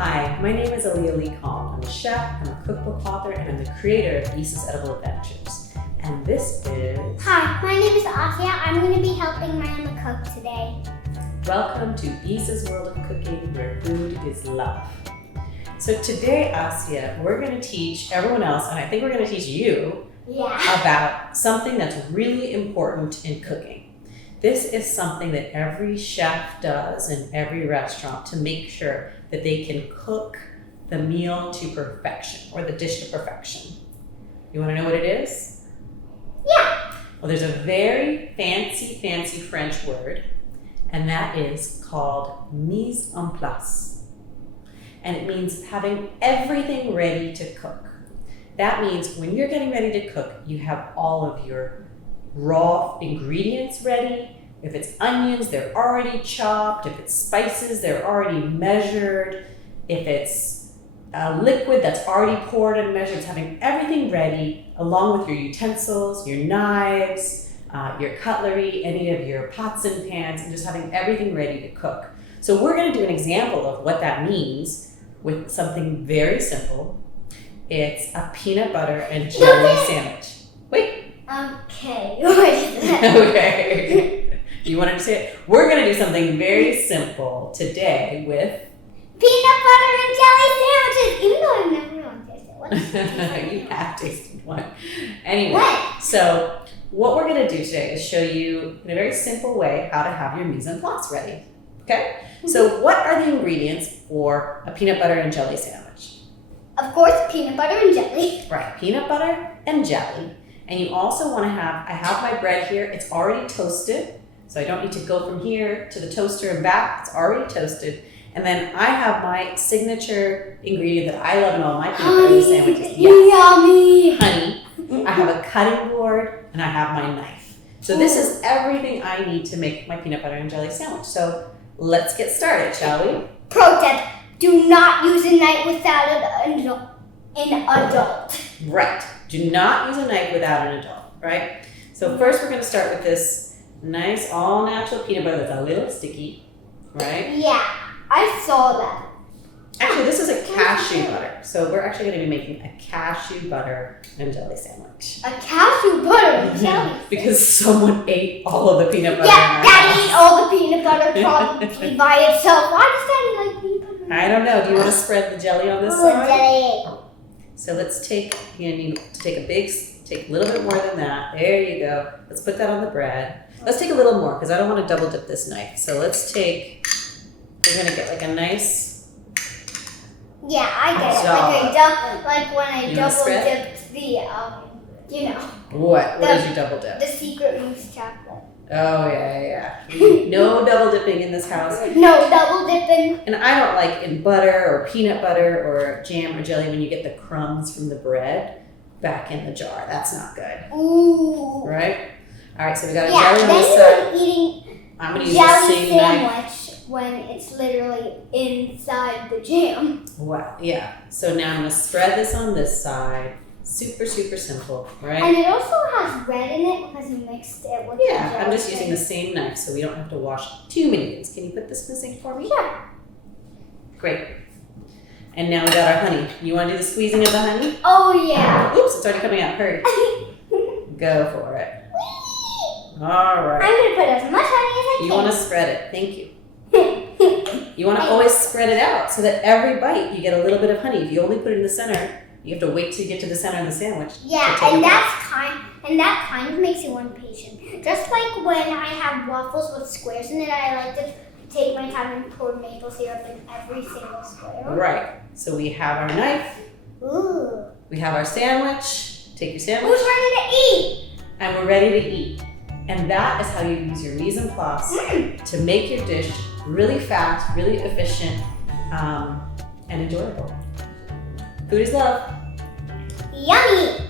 Hi, my name is Aliya LeeKong. I'm a chef, I'm a cookbook author, and I'm the creator of Issa's Edible Adventures. And this is... Hi, my name is Aliya. I'm going to be helping my mama cook today. Welcome to Issa's World of Cooking, where food is love. So today, Aliya, we're going to teach everyone else, and I think we're going to teach you, about something that's really important in cooking. This is something that every chef does in every restaurant to make sure that they can cook the meal to perfection or the dish to perfection. You want to know what it is? Yeah. Well, there's a very fancy French word, and that is called mise en place. And it means having everything ready to cook. That means when you're getting ready to cook, you have all of your raw ingredients ready. If it's onions, they're already chopped. If it's spices, they're already measured. If it's a liquid that's already poured and measured, it's having everything ready along with your utensils, your knives, your cutlery, any of your pots and pans, and just having everything ready to cook. So we're going to do an example of what that means with something very simple. It's a peanut butter and jelly sandwich. Wait. Okay. What is that? Okay. You wanted to say it? We're going to do something very simple today with peanut butter and jelly sandwiches. Even though I've never really tasted one. you have tasted one. Anyway, so what we're going to do today is show you in a very simple way how to have your mise en place ready. Okay? So what are the ingredients for a peanut butter and jelly sandwich? Of course, peanut butter and jelly. Right, peanut butter and jelly. And you also want to have, I have my bread here, it's already toasted. So I don't need to go from here to the toaster and back, it's already toasted. And then I have my signature ingredient that I love in all my peanut butter sandwiches. Yummy! Honey. I have a cutting board and I have my knife. So this is everything I need to make my peanut butter and jelly sandwich. So let's get started, shall we? Pro tip, do not use a knife without an adult. Right. Do not use a knife without an adult, right? So first we're going to start with this nice all-natural peanut butter that's a little sticky, right? Yeah, I saw that. Actually, this is a cashew butter. So we're actually going to be making a cashew butter and jelly sandwich. A cashew butter and jelly? Because someone ate all of the peanut butter. Yeah, Daddy ate all the peanut butter probably by itself. Why does Daddy like peanut butter? I don't know. Do you want to spread the jelly on this side? Jelly. So let's take, you need to take a little bit more than that. There you go. Let's put that on the bread. Let's take a little more because I don't want to double dip this knife. So let's take, we're going to get like a nice... Yeah, I get it. Like when I double dipped the, What? What did you double dip? The secret mousse chocolate. Oh, yeah. No double dipping in this house. No double dipping. And I don't like in butter or peanut butter or jam or jelly when you get the crumbs from the bread back in the jar. That's not good. Ooh. Right? All right, so we got a jelly on this side. Yeah, then you're eating I'm going to use the same knife. When it's literally inside the jam. Wow, yeah. So now I'm going to spread this on this side. Super simple, right? And it also has red in it because you mixed it with the jelly. I'm just using the same knife so we don't have to wash too many things. Can you put this in the sink for me? Sure. Great. And now we got our honey. You want to do the squeezing of the honey? Oh, yeah. Oops, it's already coming out. Hurry. Go for it. All right. I'm going to put as much honey as I can. You want to spread it. Thank you. You want to always spread it out so that every bite you get a little bit of honey. If you only put it in the center, you have to wait till you get to the center of the sandwich. Yeah, and that kind of makes you impatient. Just like when I have waffles with squares in it, I like to take my time and pour maple syrup in every single square. Right. So we have our knife. Ooh. We have our sandwich. Take your sandwich. Who's ready to eat? And we're ready to eat. And that is how you use your mise en place to make your dish really fast, really efficient, and enjoyable. Food is love. Yummy!